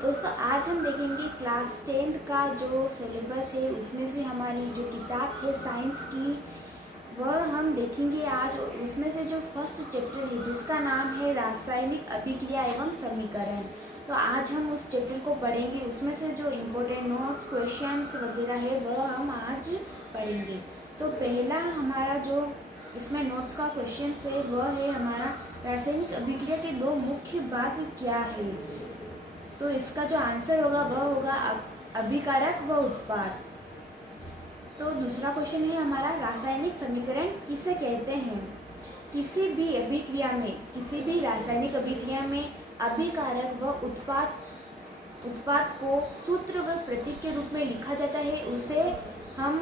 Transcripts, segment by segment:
दोस्तों आज हम देखेंगे क्लास 10th का जो सिलेबस है उसमें से हमारी जो किताब है साइंस की वह हम देखेंगे आज। और उसमें से जो फर्स्ट चैप्टर है जिसका नाम है रासायनिक अभिक्रिया एवं समीकरण, तो आज हम उस चैप्टर को पढ़ेंगे। उसमें से जो इम्पोर्टेंट नोट्स क्वेश्चंस वगैरह है वह हम आज पढ़ेंगे। तो पहला हमारा जो इसमें नोट्स का क्वेश्चन है वह है हमारा रासायनिक अभिक्रिया के दो मुख्य भाग क्या है। तो इसका जो आंसर होगा वह होगा अभिकारक व उत्पाद। तो दूसरा क्वेश्चन है हमारा रासायनिक समीकरण किसे कहते हैं। किसी भी रासायनिक अभिक्रिया में अभिकारक व उत्पाद को सूत्र व प्रतीक के रूप में लिखा जाता है, उसे हम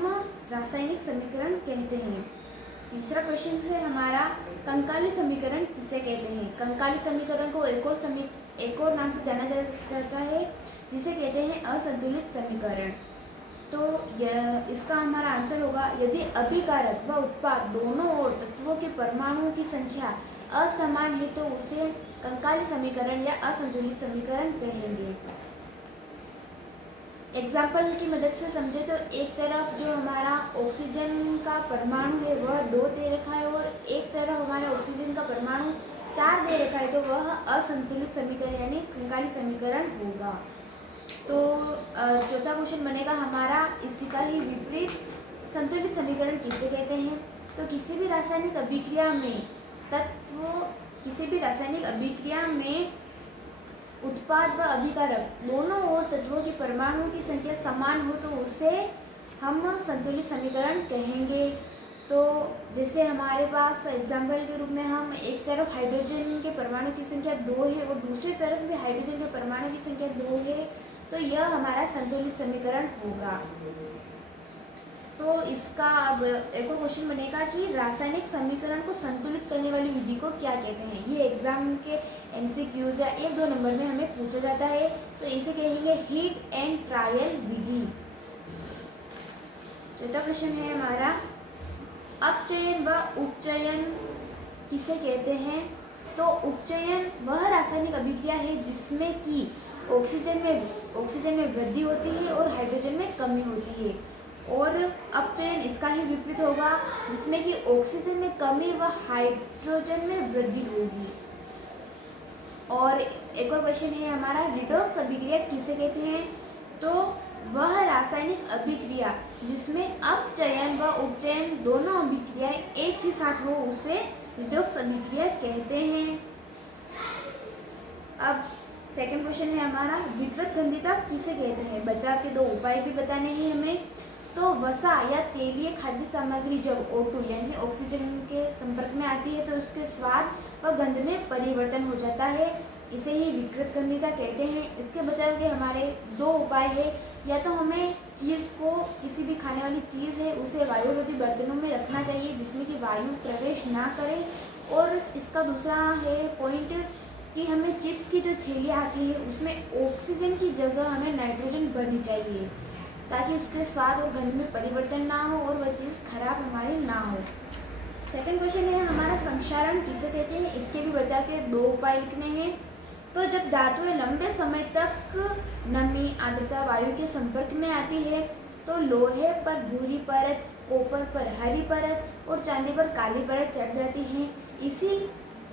रासायनिक समीकरण कहते हैं। तीसरा क्वेश्चन है हमारा कंकाली समीकरण किसे कहते हैं। कंकाली समीकरण को एक और नाम से जाना जाता है जिसे कहते हैं असंतुलित समीकरण। तो इसका हमारा आंसर होगा यदि अभिकारक व उत्पाद दोनों ओर तत्वों के परमाणुओं की संख्या असमान है तो उसे कंकाली समीकरण या असंतुलित समीकरण कहेंगे। एग्जाम्पल की मदद से समझे तो एक तरफ जो हमारा ऑक्सीजन का परमाणु है वह 2 दे रखा है और एक तरफ हमारा ऑक्सीजन का परमाणु 4 दे रखा है, तो वह असंतुलित समीकरण यानी कंकाली समीकरण होगा। तो चौथा क्वेश्चन बनेगा हमारा इसी का ही विपरीत संतुलित समीकरण किसे कहते हैं। तो किसी भी रासायनिक अभिक्रिया में उत्पाद व अभिकारक दोनों ओर तत्वों के परमाणुओं की संख्या समान हो तो उसे हम संतुलित समीकरण कहेंगे। तो जैसे हमारे पास एग्जाम्पल के रूप में हम एक तरफ हाइड्रोजन के परमाणु की संख्या 2 है और दूसरी तरफ भी हाइड्रोजन के परमाणु की संख्या 2 है, तो यह हमारा संतुलित समीकरण होगा। तो इसका अब एक और क्वेश्चन बनेगा कि रासायनिक समीकरण को संतुलित करने वाली विधि को क्या कहते हैं। ये एग्जाम के MCQs या 1-2 नंबर में हमें पूछा जाता है, तो इसे कहेंगे हीट एंड ट्रायल विधि। चौथा क्वेश्चन है हमारा अपचयन व उपचयन किसे कहते हैं। तो उपचयन वह रासायनिक अभिक्रिया है जिसमें कि ऑक्सीजन में वृद्धि होती है और हाइड्रोजन में कमी होती है, और अपचयन इसका ही विपरीत होगा जिसमें कि ऑक्सीजन में कमी व हाइड्रोजन में वृद्धि होगी। और एक और क्वेश्चन है हमारा रिडॉक्स अभिक्रिया किसे कहते हैं। तो वह रासायनिक अभिक्रिया जिसमें अपचयन व उपचयन दोनों अभिक्रियाएं एक ही साथ हो उसे रिडॉक्स अभिक्रिया कहते हैं। अब सेकंड क्वेश्चन है हमारा विकृत गंधिता किसे कहते हैं। बचाव के 2 उपाय भी बताने हैं हमें। तो वसा या तेलीय खाद्य सामग्री जब O2 यानी ऑक्सीजन के संपर्क में आती है तो उसके स्वाद व गंध में परिवर्तन हो जाता है, इसे ही विकृत गंधिता कहते हैं। इसके बचाव के हमारे 2 उपाय है, या तो हमें चीज़ को किसी भी खाने वाली चीज़ है उसे वायुरोधी बर्तनों में रखना चाहिए जिसमें कि वायु प्रवेश ना करे, और इसका दूसरा है पॉइंट कि हमें चिप्स की जो थैली आती है उसमें ऑक्सीजन की जगह हमें नाइट्रोजन भरनी चाहिए ताकि उसके स्वाद और गंध में परिवर्तन ना हो और वह चीज़ खराब हमारी ना हो। सेकंड क्वेश्चन है हमारा संक्षारण किसे कहते हैं। इसके भी बचाव के 2 उपाय लिखने हैं। तो जब धातुएं लंबे समय तक नमी आर्द्रता वायु के संपर्क में आती है तो लोहे पर भूरी परत, कॉपर पर हरी परत और चांदी पर काली परत चढ़ जाती है।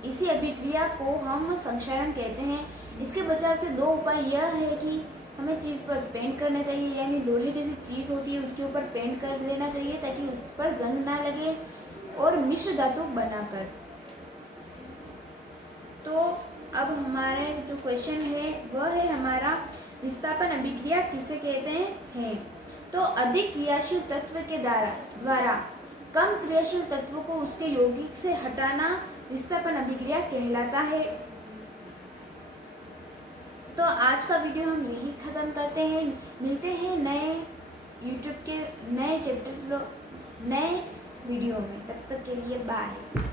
इसी अभिक्रिया को हम संक्षारण कहते हैं। इसके बचाव के 2 उपाय यह है कि हमें चीज़ पर पेंट करना चाहिए, यानी लोहे जैसी चीज़ होती है उसके ऊपर पेंट कर देना चाहिए ताकि उस पर जंग ना लगे, और मिश्र धातु बनाकर। तो अब हमारे जो क्वेश्चन है वह है हमारा विस्थापन अभिक्रिया किसे कहते हैं। तो अधिक क्रियाशील तत्व के द्वारा कम क्रियाशील तत्व को उसके यौगिक से हटाना विस्थापन अभिक्रिया कहलाता है। तो आज का वीडियो हम यही ख़त्म करते हैं। मिलते हैं नए YouTube के नए चैप्टर नए वीडियो में, तब तक के लिए बाय।